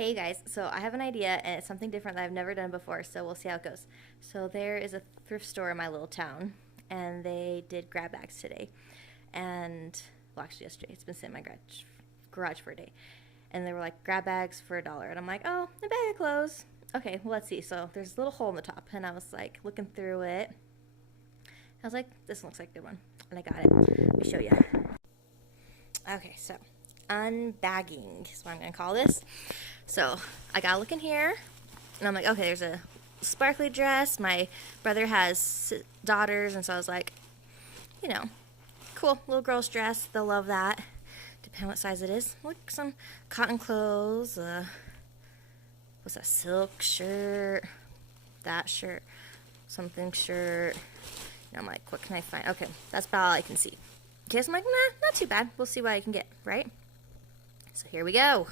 Hey guys, so I have an idea and it's something different that I've never done before, so we'll see how it goes. So there is a thrift store in my little town and they did grab bags today. And well, actually yesterday. It's been sitting in my garage for a day. And they were like grab bags for $1 and I'm like, "Oh, a bag of clothes." Okay, well, let's see. So there's a little hole in the top and I was like looking through it. I was like, "This looks like a good one." And I got it. Let me show you. Okay, so unbagging is what I'm going to call this. So I got to look in here, and I'm like, okay, there's a sparkly dress. My brother has daughters, and so I was like, you know, cool, little girl's dress. They'll love that. Depending on what size it is. Look, some cotton clothes. What's that? Silk shirt. That shirt. Something shirt. And I'm like, what can I find? Okay, that's about all I can see. Okay, so I'm like, nah, not too bad. We'll see what I can get, right? So here we go.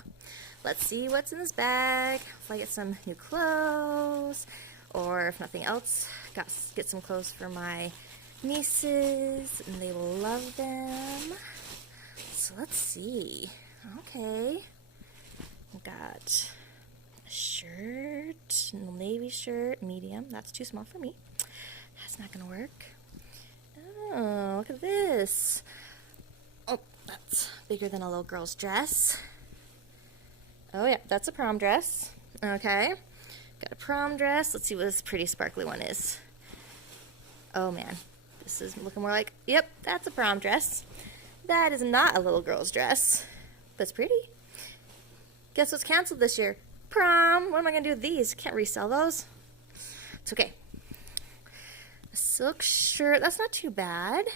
Let's see what's in this bag. If I get some new clothes, or if nothing else, get some clothes for my nieces, and they will love them. So let's see. Okay. We got a shirt, a navy shirt, medium. That's too small for me. That's not gonna work. Oh, look at this. Oh, that's bigger than a little girl's dress. Oh yeah, that's a prom dress. Okay. Got a prom dress. Let's see what this pretty sparkly one is. Oh man. This is looking more like, yep, that's a prom dress. That is not a little girl's dress. But it's pretty. Guess what's canceled this year? Prom. What am I going to do with these? Can't resell those. It's okay. A silk shirt. That's not too bad.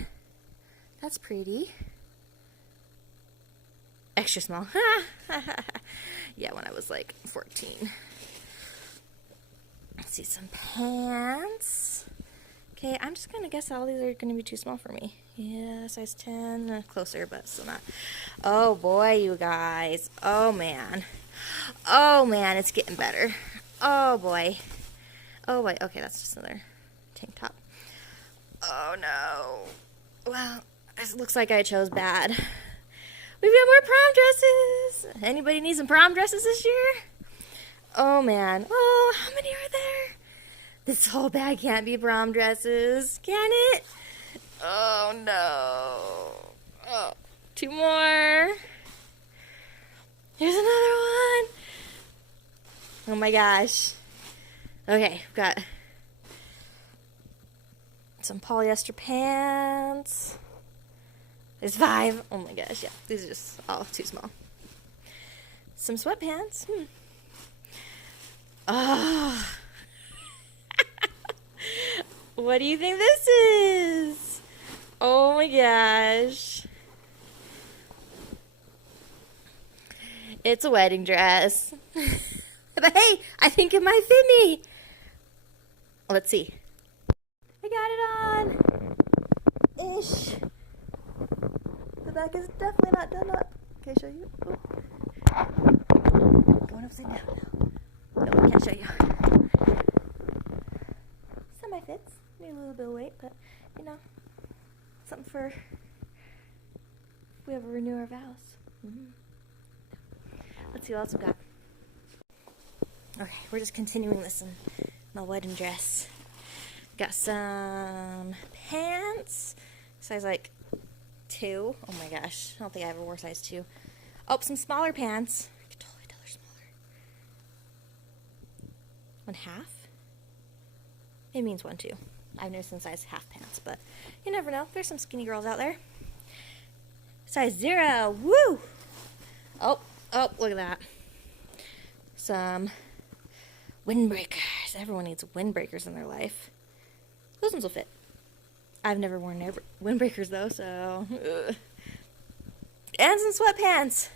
That's pretty. Extra small. Yeah, when I was like 14. Let's see, some pants. Okay, I'm just going to guess all these are going to be too small for me. Yeah, size 10. Closer, but still not. Oh boy, you guys. Oh man. Oh man, it's getting better. Oh boy. Oh wait, okay, that's just another tank top. Oh no. Well, it looks like I chose bad. We've got more prom dresses. Anybody need some prom dresses this year? Oh man. Oh, how many are there? This whole bag can't be prom dresses, can it? Oh no. Oh, two more. Here's another one. Oh my gosh. Okay, we've got some polyester pants. There's 5. Oh my gosh, yeah. These are just all too small. Some sweatpants. Oh. What do you think this is? Oh my gosh. It's a wedding dress. But hey, I think it might fit me. Let's see. I got it on. Ish. The back is definitely not done up. Can I show you? Ooh. Going upside down now. No, I can't show you. Semi fits. Need a little bit of weight, but you know, something for if we ever renew our vows. Let's see what else we got. Okay, we're just continuing this in my wedding dress. Got some pants, size like 2. Oh my gosh, I don't think I ever wore size 2. Oh, some smaller pants. I could totally tell they're smaller. 1/2? It means 1 2. I've never seen size half pants, but you never know. There's some skinny girls out there. Size 0. Woo! Oh, look at that. Some windbreakers. Everyone needs windbreakers in their life. Those ones will fit. I've never worn windbreakers though, so. Ugh. And some sweatpants.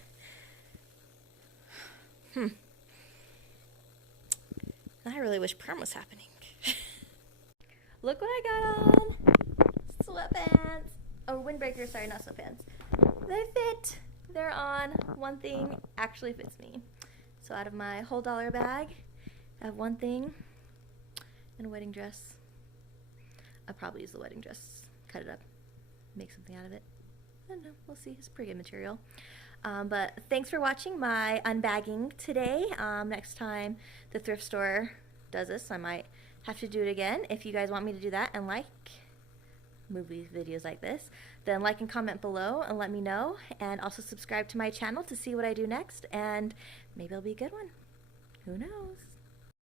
I really wish prom was happening. Look what I got on. Sweatpants. Oh, windbreakers, sorry, not sweatpants. They fit. They're on. One thing actually fits me. So out of my whole $1 bag, I have one thing and a wedding dress. I'll probably use the wedding dress, cut it up, make something out of it. I don't know, we'll see. It's pretty good material. But thanks for watching my unbagging today. Next time the thrift store does this, I might have to do it again. If you guys want me to do that and like movie videos like this, then like and comment below and let me know. And also subscribe to my channel to see what I do next, and maybe it'll be a good one. Who knows?